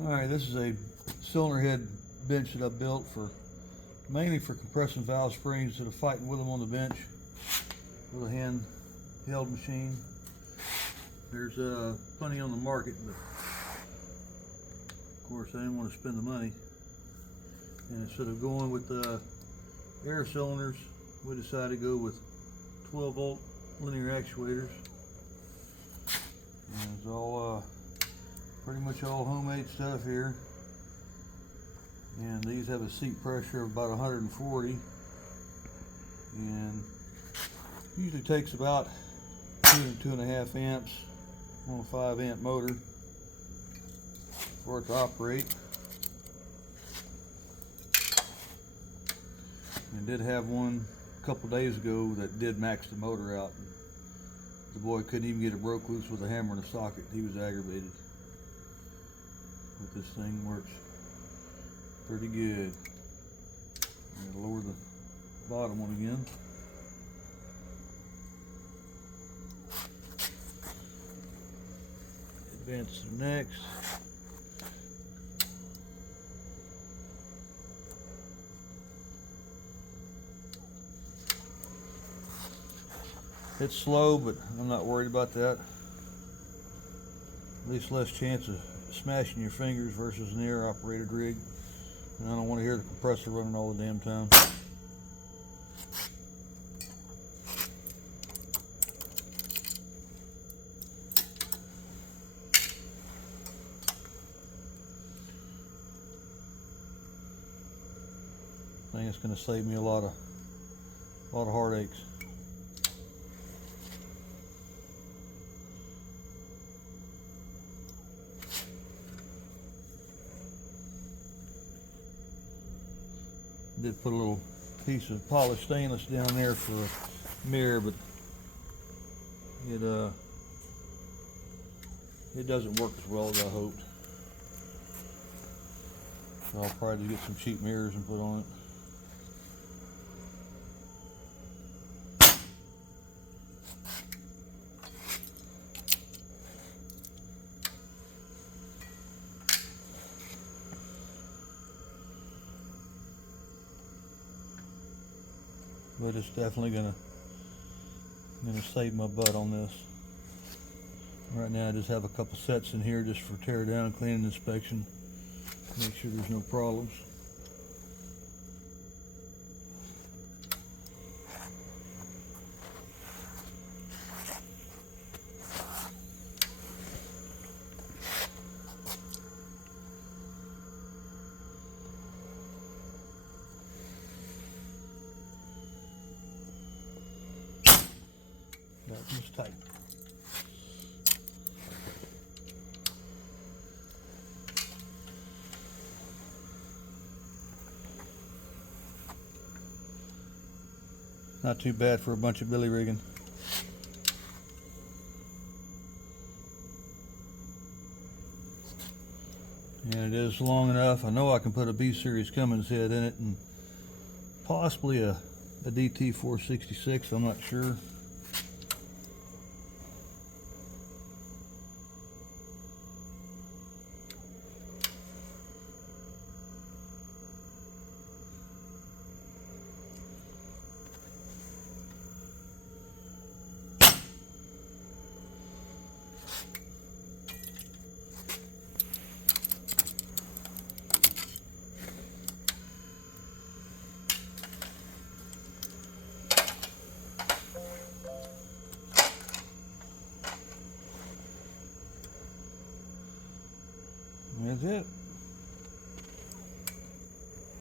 Alright, this is a cylinder head bench that I built mainly for compressing valve springs instead of fighting with them on the bench with a hand-held machine. There's plenty on the market, but of course I didn't want to spend the money. And instead of going with air cylinders, we decided to go with 12-volt linear actuators. And it's all pretty much all homemade stuff here. And these have a seat pressure of about 140, and usually takes about 2.5 amps on a 5 amp motor for it to operate. And did have one a couple days ago that did max the motor out. The boy couldn't even get it broke loose with a hammer in a socket. He was aggravated. But this thing works pretty good. I'm going to lower the bottom one again. Advance to next. It's slow, but I'm not worried about that. At least less chance of smashing your fingers versus an air operated rig. And I don't want to hear the compressor running all the damn time. I think it's going to save me a lot of heartaches. Did put a little piece of polished stainless down there for a mirror, but it doesn't work as well as I hoped. So I'll probably get some cheap mirrors and put on it. But it's definitely gonna save my butt on this. Right now I just have a couple sets in here just for tear down, cleaning, inspection. Make sure there's no problems. That was tight. Not too bad for a bunch of billy rigging. And it is long enough. I know I can put a B-series Cummins head in it and possibly a DT 466. I'm not sure. That's it.